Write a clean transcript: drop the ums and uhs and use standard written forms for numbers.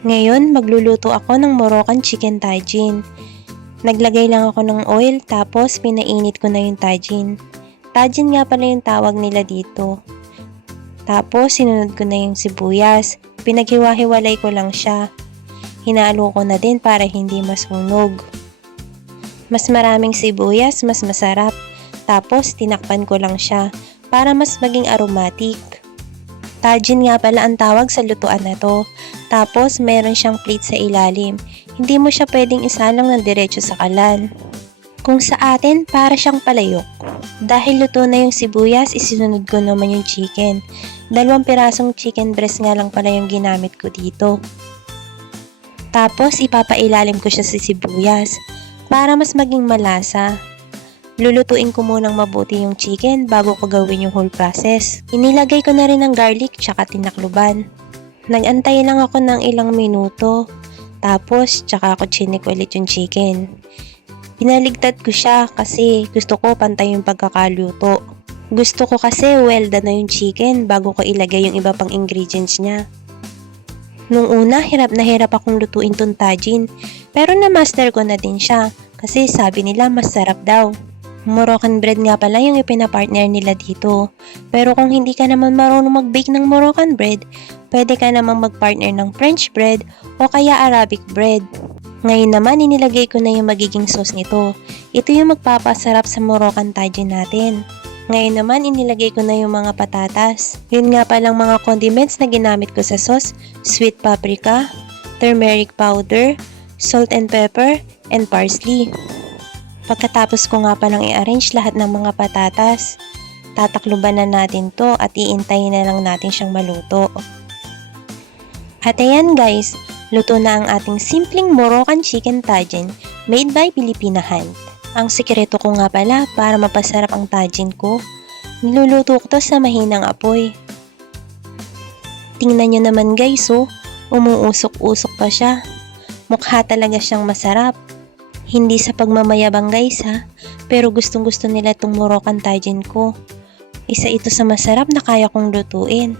Ngayon, magluluto ako ng Moroccan chicken tagine. Naglagay lang ako ng oil tapos pinainit ko na yung tagine. Tagine nga pala yung tawag nila dito. Tapos sinunod ko na yung sibuyas. Pinaghiwa-hiwalay ko lang siya. Hinalo ko na din para hindi masunog. Mas maraming sibuyas, mas masarap. Tapos tinakpan ko lang siya para mas maging aromatic. Tagine nga pala ang tawag sa lutuan na to. Tapos meron siyang plate sa ilalim. Hindi mo siya pwedeng isalang ng diretso sa kalan. Kung sa atin, para siyang palayok. Dahil luto na yung sibuyas, isinunod ko naman yung chicken. 2 pirasong chicken breast nga lang pala yung ginamit ko dito. Tapos ipapailalim ko siya sa sibuyas para mas maging malasa. Lulutuin ko munang mabuti yung chicken bago ko gawin yung whole process. Inilagay ko na rin ng garlic tsaka tinakluban. Nag-antay lang ako ng ilang minuto. Tapos tsaka ako chinik ulit yung chicken. Pinaligtad ko siya kasi gusto ko pantay yung pagkakaluto. Gusto ko kasi well done na yung chicken bago ko ilagay yung iba pang ingredients niya. Nung una, hirap na hirap akong lutuin tong tagine. Pero na-master ko na din siya kasi sabi nila masarap daw. Moroccan bread nga pala yung ipinapartner nila dito. Pero kung hindi ka naman marunong mag-bake ng Moroccan bread, pwede ka namang mag-partner ng French bread o kaya Arabic bread. Ngayon naman, inilagay ko na yung magiging sauce nito. Ito yung magpapasarap sa Moroccan tagine natin. Ngayon naman, inilagay ko na yung mga patatas. Yun nga palang mga condiments na ginamit ko sa sauce: sweet paprika, turmeric powder, salt and pepper, and parsley. Pagkatapos ko nga palang i-arrange lahat ng mga patatas, tatakluban na natin to at iintayin na lang natin siyang maluto. At ayan guys, luto na ang ating simpleng Moroccan chicken tagine made by Filipina Hand. Ang sikreto ko nga pala para mapasarap ang tagine ko, niluluto ko to sa mahinang apoy. Tingnan nyo naman guys, umuusok-usok pa siya. Mukha talaga siyang masarap. Hindi sa pagmamayabang guys ha, pero gustong gusto nila itong Moroccan tagine ko. Isa ito sa masarap na kaya kong lutuin.